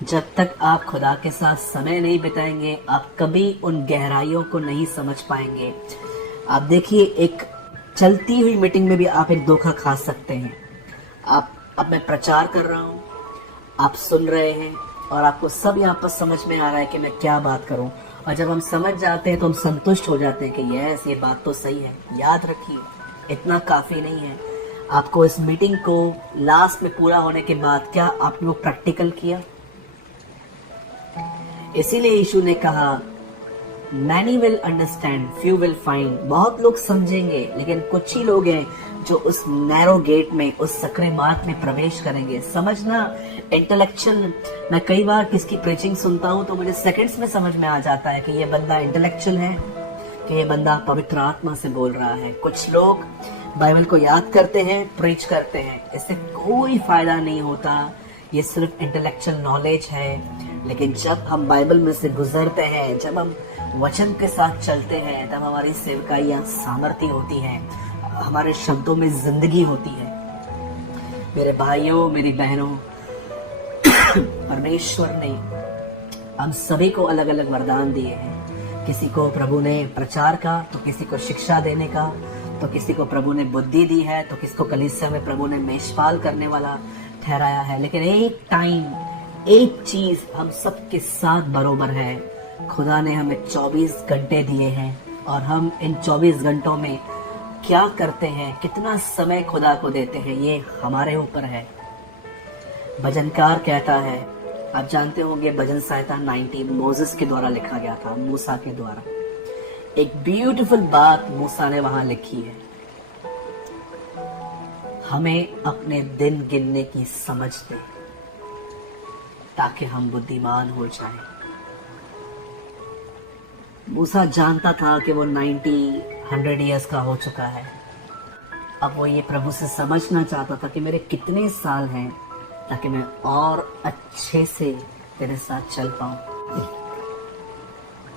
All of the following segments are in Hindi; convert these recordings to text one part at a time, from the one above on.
जब तक आप खुदा के साथ समय नहीं बिताएंगे, आप कभी उन गहराइयों को नहीं समझ पाएंगे। आप देखिए, एक चलती हुई मीटिंग में भी आप एक धोखा खा सकते हैं। अब मैं प्रचार कर रहा हूँ, आप सुन रहे हैं और आपको सब यहाँ पर समझ में आ रहा है कि मैं क्या बात करूँ, और जब हम समझ जाते हैं तो हम संतुष्ट हो जाते हैं कि यस, ये बात तो सही है। याद रखिए, इतना काफ़ी नहीं है। आपको इस मीटिंग को लास्ट में पूरा होने के बाद क्या आपने वो प्रैक्टिकल किया? इसीलिए यीशु ने कहा, many will understand, few will find. बहुत लोग समझेंगे, लेकिन कुछ ही लोग हैं जो उस नैरो गेट में, उस सकरे मार्ग में प्रवेश करेंगे। समझना, इंटेलेक्चुअल, मैं कई बार किसकी प्रीचिंग सुनता हूँ तो मुझे सेकंड्स में समझ में आ जाता है कि ये बंदा इंटेलेक्चुअल है, कि ये बंदा पवित्र आत्मा से बोल रहा है। कुछ लोग बाइबल को याद करते हैं, प्रीच करते हैं, इससे कोई फायदा नहीं होता। ये सिर्फ इंटेलेक्चुअल नॉलेज है। लेकिन जब हम बाइबल में से गुजरते हैं, जब हम वचन के साथ चलते हैं, तब हमारी सेवकाइयाँ सामर्थ्य होती हैं, हमारे शब्दों में जिंदगी होती है। मेरे भाइयों, मेरी बहनों, परमेश्वर ने हम सभी को अलग अलग वरदान दिए हैं। किसी को प्रभु ने प्रचार का, तो किसी को शिक्षा देने का, तो किसी को प्रभु ने बुद्धि दी है, तो किसी को कलीसिया में प्रभु ने मेषपाल करने वाला ठहराया है। लेकिन एक टाइम, एक चीज हम सबके साथ बरोबर है। खुदा ने हमें 24 घंटे दिए हैं, और हम इन 24 घंटों में क्या करते हैं, कितना समय खुदा को देते हैं, ये हमारे ऊपर है। भजनकार कहता है, आप जानते होंगे भजन संहिता 90 मोसेस के द्वारा लिखा गया था, मूसा के द्वारा। एक ब्यूटीफुल बात मूसा ने वहां लिखी है, हमें अपने दिन गिनने की समझ दे ताकि हम बुद्धिमान हो जाएं। मूसा जानता था कि वो 100 इयर्स का हो चुका है। अब वो ये प्रभु से समझना चाहता था कि मेरे कितने साल हैं ताकि मैं और अच्छे से तेरे साथ चल पाऊं।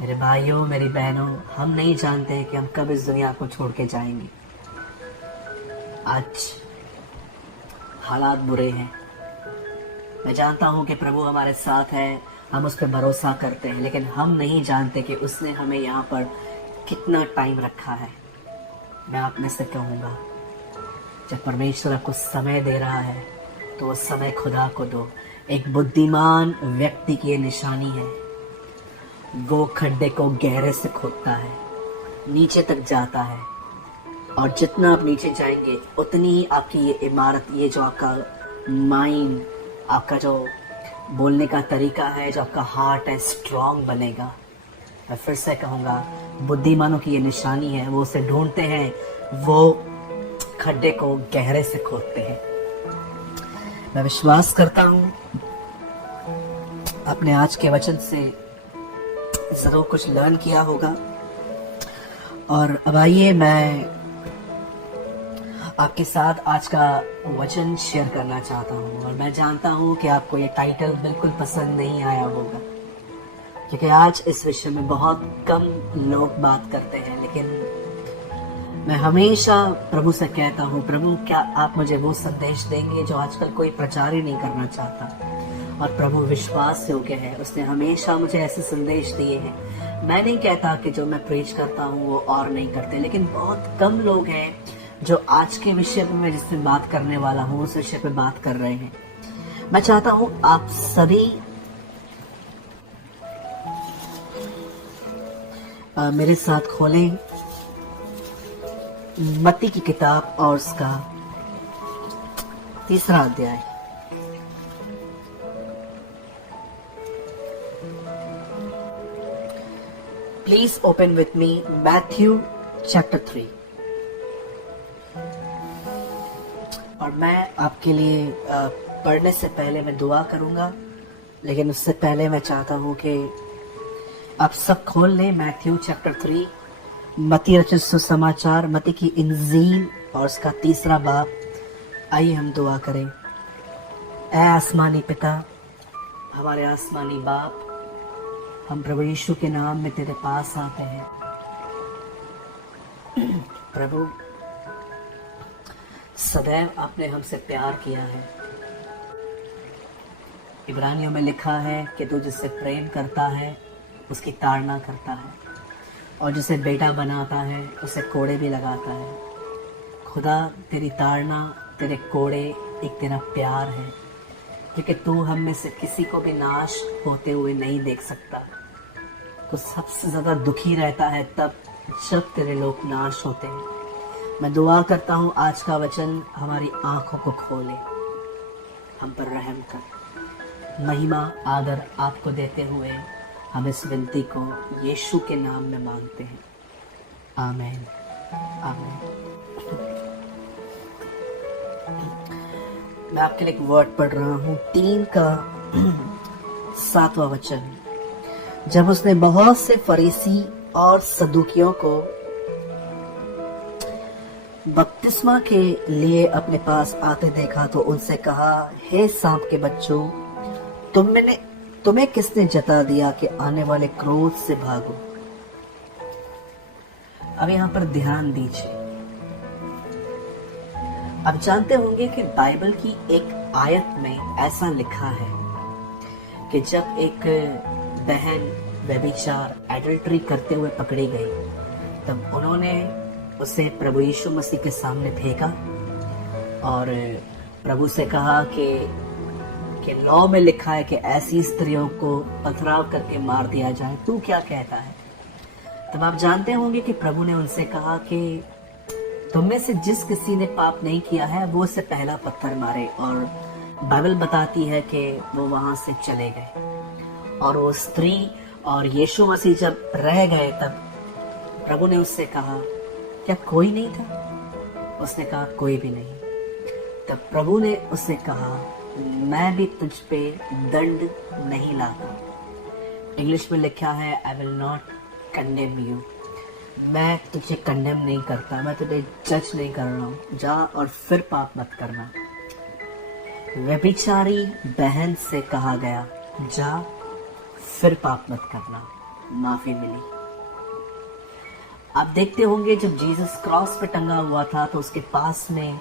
मेरे भाइयों, मेरी बहनों, हम नहीं जानते कि हम कब इस दुनिया को छोड़ के जाएंगे। आज हालात बुरे हैं, मैं जानता हूं कि प्रभु हमारे साथ है, हम उस पर भरोसा करते हैं, लेकिन हम नहीं जानते कि उसने हमें यहाँ पर कितना टाइम रखा है। मैं आप में से कहूँगा, जब परमेश्वर आपको समय दे रहा है तो वो समय खुदा को दो। एक बुद्धिमान व्यक्ति की ये निशानी है, वो खड्डे को गहरे से खोदता है, नीचे तक जाता है, और जितना आप नीचे जाएंगे उतनी ही आपकी ये इमारत, ये जो आपका माइंड, आपका जो बोलने का तरीका है, जो आपका हार्ट है, स्ट्रांग बनेगा। मैं फिर से कहूँगा, बुद्धिमानों की ये निशानी है, वो उसे ढूंढते हैं, वो खड्डे को गहरे से खोदते हैं। मैं विश्वास करता हूँ अपने आज के वचन से जरूर कुछ लर्न किया होगा। और अब आइए, मैं आपके साथ आज का वचन शेयर करना चाहता हूँ। और मैं जानता हूँ कि आपको ये टाइटल बिल्कुल पसंद नहीं आया होगा, क्योंकि आज इस विषय में बहुत कम लोग बात करते हैं। लेकिन मैं हमेशा प्रभु से कहता हूँ, प्रभु क्या आप मुझे वो संदेश देंगे जो आजकल कोई प्रचार ही नहीं करना चाहता। और प्रभु विश्वास योग्य है, उसने हमेशा मुझे ऐसे संदेश दिए हैं। मैं नहीं कहता कि जो मैं प्रीच करता हूँ वो और नहीं करते, लेकिन बहुत कम लोग हैं जो आज के विषय पे मैं जिसमें बात करने वाला हूँ उस विषय पे बात कर रहे हैं। मैं चाहता हूँ आप सभी मेरे साथ खोलें मत्ती की किताब और उसका 3रा अध्याय। Please open with me Matthew chapter 3। और मैं आपके लिए पढ़ने से पहले मैं दुआ करूंगा, लेकिन उससे पहले मैं चाहता हूं कि आप सब खोल लें मैथ्यू चैप्टर 3, मत्ती रचित सुसमाचार, मत्ती की इंजील और उसका 3रा बाब। आइए हम दुआ करें। ऐ आसमानी पिता, हमारे आसमानी बाप, हम प्रभु यीशु के नाम में तेरे पास आते हैं। प्रभु, सदैव आपने हमसे प्यार किया है। इब्रानियों में लिखा है कि तू जिससे प्रेम करता है उसकी ताड़ना करता है, और जिसे बेटा बनाता है उसे कोड़े भी लगाता है। खुदा तेरी ताड़ना, तेरे कोड़े एक तेरा प्यार है, क्योंकि तू हम में से किसी को भी नाश होते हुए नहीं देख सकता। तो सबसे ज़्यादा दुखी रहता है तब जब तेरे लोग नाश होते हैं। मैं दुआ करता हूँ आज का वचन हमारी आंखों को खोले, हम पर रहम कर। महिमा आदर आपको देते हुए हम इस विनती को यीशु के नाम में मांगते हैं, आमीन आमीन। मैं आपके लिए एक वर्ड पढ़ रहा हूँ, 3 का 7वां वचन। जब उसने बहुत से फरीसी और सदूकियों को बपतिस्मा के लिए अपने पास आते देखा तो उनसे कहा, हे सांप के बच्चों, तुम्हें किसने जता दिया कि आने वाले क्रोध से भागो। अब यहाँ पर ध्यान दीजिए। अब जानते होंगे कि बाइबल की एक आयत में ऐसा लिखा है कि जब एक बहन व्यभिचार एडल्ट्री करते हुए पकड़ी गई तब उन्होंने उसे प्रभु यीशु मसीह के सामने फेंका और प्रभु से कहा कि लॉ में लिखा है कि ऐसी स्त्रियों को पथराव करके मार दिया जाए, तू क्या कहता है। तब आप जानते होंगे कि प्रभु ने उनसे कहा कि तुम में से जिस किसी ने पाप नहीं किया है वो उससे पहला पत्थर मारे। और बाइबल बताती है कि वो वहां से चले गए और वो स्त्री और यीशु मसीह जब रह गए तब प्रभु ने उससे कहा, क्या कोई नहीं था? उसने कहा, कोई भी नहीं। तब प्रभु ने उससे कहा, मैं भी तुझ पे दंड नहीं लाता। इंग्लिश में लिखा है, I will not condemn you. मैं तुझे कंडेम नहीं करता, मैं तुझे जज नहीं कर रहा हूँ। जा और फिर पाप मत करना। व्यभिचारी बहन से कहा गया, जा फिर पाप मत करना, माफी मिली। आप देखते होंगे जब जीसस क्रॉस पे टंगा हुआ था तो उसके पास में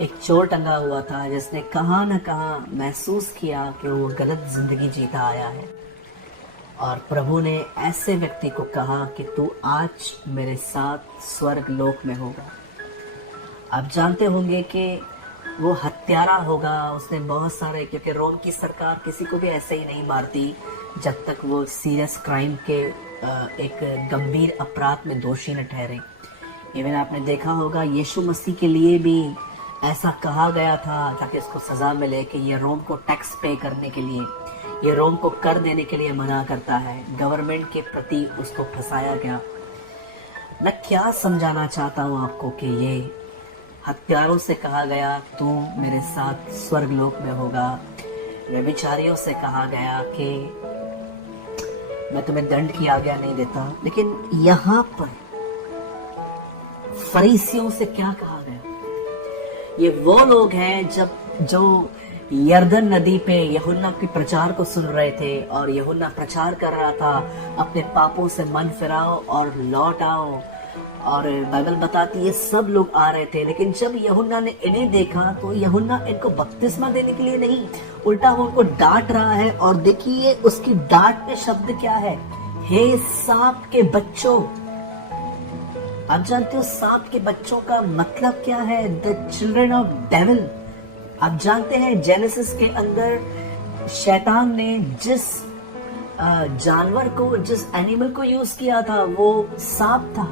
एक चोर टंगा हुआ था जिसने कहाँ न कहाँ महसूस किया कि वो गलत जिंदगी जीता आया है। और प्रभु ने ऐसे व्यक्ति को कहा कि तू आज मेरे साथ स्वर्ग लोक में होगा। आप जानते होंगे कि वो हत्यारा होगा, उसने बहुत सारे, क्योंकि रोम की सरकार किसी को भी ऐसे ही नहीं मारती जब तक वो सीरियस क्राइम के एक गंभीर अपराध में दोषी न ठहरे। इवन आपने देखा होगा यीशु मसीह के लिए भी ऐसा कहा गया था ताकि उसको सजा मिले कि ये रोम को टैक्स पे करने के लिए, ये रोम को कर देने के लिए मना करता है। गवर्नमेंट के प्रति उसको फंसाया गया। मैं क्या समझाना चाहता हूँ आपको कि ये हत्यारों से कहा गया तू मेरे साथ स्वर्गलोक में होगा। व्यभिचारियों से कहा गया कि मैं तुम्हें दंड की आज्ञा नहीं देता। लेकिन यहाँ पर फरीसियों से क्या कहा गया? ये वो लोग हैं जो यर्दन नदी पे यूहन्ना के प्रचार को सुन रहे थे और यूहन्ना प्रचार कर रहा था, अपने पापों से मन फिराओ और लौट आओ। और बाइबल बताती है सब लोग आ रहे थे। लेकिन जब यूहन्ना ने इन्हें देखा तो यूहन्ना इनको बपतिस्मा देने के लिए नहीं, उल्टा वो उनको डांट रहा है। और देखिए उसकी डांट में शब्द क्या है, हे सांप के बच्चों। आप जानते हो सांप के बच्चों का मतलब क्या है? The children of devil. आप जानते हैं जेनेसिस के अंदर शैतान ने जिस जानवर को, जिस एनिमल को यूज किया था वो सांप था।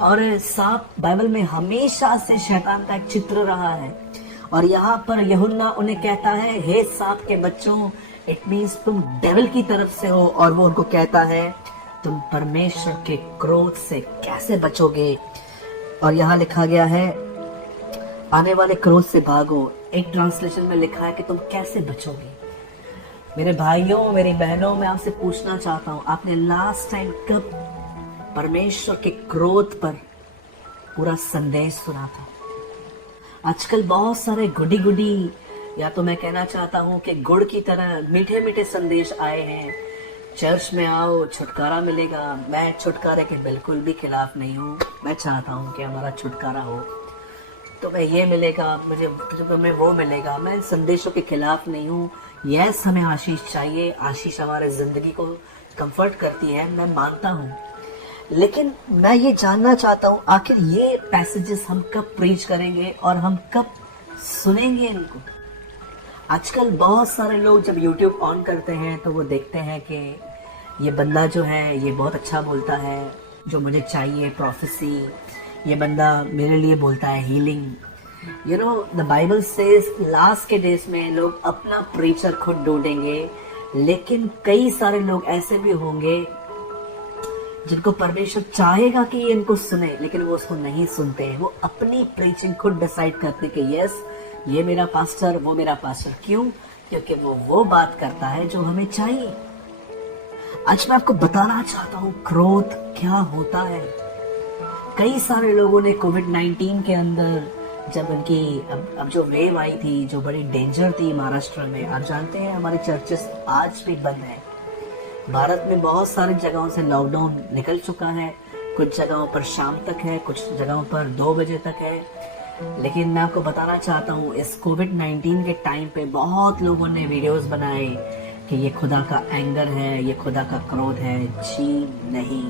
और सांप बाइबल में हमेशा से शैतान का एक चित्र रहा है। और यहाँ पर यूहन्ना उन्हें कहता है, हे सांप के बच्चों, इट मीन्स तुम डेविल की तरफ से हो। और वो उनको कहता है तुम परमेश्वर के क्रोध से कैसे बचोगे। और यहाँ लिखा गया है आने वाले क्रोध से भागो। एक ट्रांसलेशन में लिखा है कि तुम कैसे बचोगे। मेरे भाइयों, मेरी बहनों, मैं आपसे पूछना चाहता हूँ, आपने लास्ट टाइम कब परमेश्वर के क्रोध पर पूरा संदेश सुना था? आजकल बहुत सारे गुडी गुडी, या तो मैं कहना चाहता हूँ कि गुड़ की तरह मीठे मीठे संदेश आए हैं। चर्च में आओ, छुटकारा मिलेगा। मैं छुटकारे के बिल्कुल भी खिलाफ नहीं हूँ। मैं चाहता हूँ कि हमारा छुटकारा हो, तो मैं ये मिलेगा, मुझे तुम्हें वो मिलेगा। मैं इन संदेशों के खिलाफ नहीं हूँ यस, हमें आशीष चाहिए, आशीष हमारे जिंदगी को कंफर्ट करती है, मैं मानता हूँ। लेकिन मैं ये जानना चाहता हूँ, आखिर ये पैसेजेस हम कब प्रीच करेंगे और हम कब सुनेंगे इनको। आजकल बहुत सारे लोग जब YouTube ऑन करते हैं तो वो देखते हैं कि ये बंदा जो है ये बहुत अच्छा बोलता है, जो मुझे चाहिए, प्रोफेसी, ये बंदा मेरे लिए बोलता है, healing. You know the Bible says last के डेज में लोग अपना प्रीचर खुद ढूंढेंगे, लेकिन कई सारे लोग ऐसे भी होंगे जिनको परमेश्वर चाहेगा कि इनको सुने, लेकिन वो उसको नहीं सुनते हैं। वो अपनी प्रीचिंग खुद डिसाइड करते कि यस, ये मेरा पास्टर, वो मेरा पास्टर। क्यों? क्योंकि वो बात करता है जो हमें चाहिए। आज मैं आपको बताना चाहता हूँ क्रोध क्या होता है। कई सारे लोगों ने कोविड-19 के अंदर जब उनकी अब जो वेव आई थी, जो बड़ी डेंजर थी महाराष्ट्र में, आप जानते हैं हमारे चर्चेस आज भी बंद है। भारत में बहुत सारी जगहों से लॉकडाउन निकल चुका है, कुछ जगहों पर शाम तक है, कुछ जगहों पर 2 बजे तक है। लेकिन मैं आपको बताना चाहता हूँ, इस कोविड-19 के टाइम पे बहुत लोगों ने वीडियोस बनाए कि ये खुदा का एंगर है, ये खुदा का क्रोध है। जी नहीं,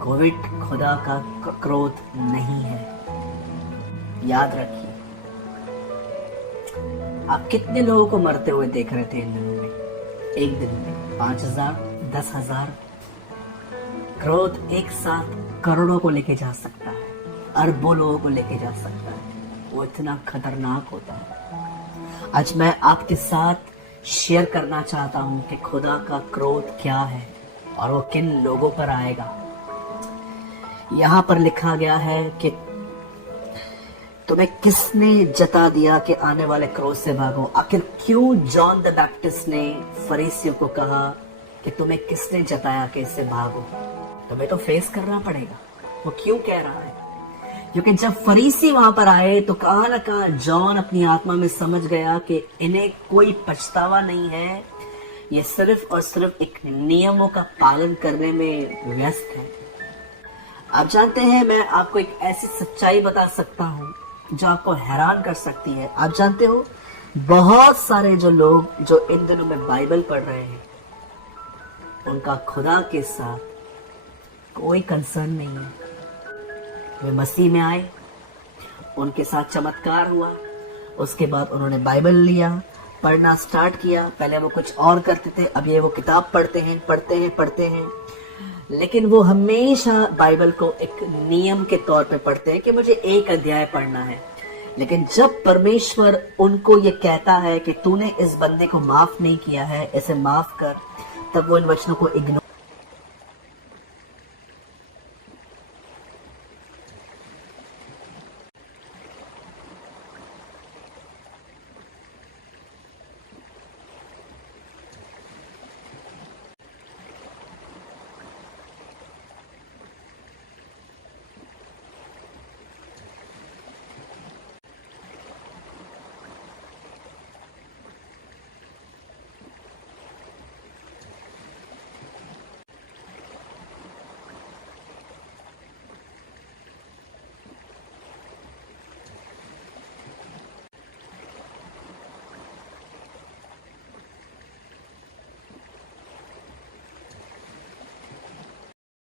कोविड खुदा का क्रोध नहीं है, याद रखिए। आप कितने लोगों को मरते हुए देख रहे थे इन दिनों में? एक दिन में 5,000, 10,000। क्रोध एक साथ करोड़ों को लेके जा सकता है, अरबों लोगों को लेके जा सकता है। वो इतना खतरनाक होता है। आज मैं आपके साथ शेयर करना चाहता हूं कि खुदा का क्रोध क्या है और वो किन लोगों पर आएगा। यहां पर लिखा गया है कि तुम्हें किसने जता दिया कि आने वाले क्रोध से भागो। आखिर क्यों जॉन द बैप्टिस्ट ने फरीसियों को कहा कि तुम्हें किसने जताया कि इससे भागो? तुम्हें तो फेस करना पड़ेगा। वो क्यों कह रहा है? क्योंकि जब फरीसी वहां पर आए तो कहा ना कहा जॉन अपनी आत्मा में समझ गया कि इन्हें कोई पछतावा नहीं है, ये सिर्फ और सिर्फ एक नियमों का पालन करने में व्यस्त है। आप जानते हैं, मैं आपको एक ऐसी सच्चाई बता सकता हूं जो आपको हैरान कर सकती है। आप जानते हो, बहुत सारे जो लोग जो इन दिनों में बाइबल पढ़ रहे हैं, उनका खुदा के साथ कोई कंसर्न नहीं है। वे मसीह में आए, उनके साथ चमत्कार हुआ, उसके बाद उन्होंने बाइबल लिया, पढ़ना स्टार्ट किया। पहले वो कुछ और करते थे, अब ये वो किताब पढ़ते हैं, लेकिन वो हमेशा बाइबल को एक नियम के तौर पे पढ़ते हैं कि मुझे एक अध्याय पढ़ना है। लेकिन जब परमेश्वर उनको ये कहता है कि तूने इस बंदे को माफ नहीं किया है, इसे माफ कर, तब वो इन वचनों को इग्नोर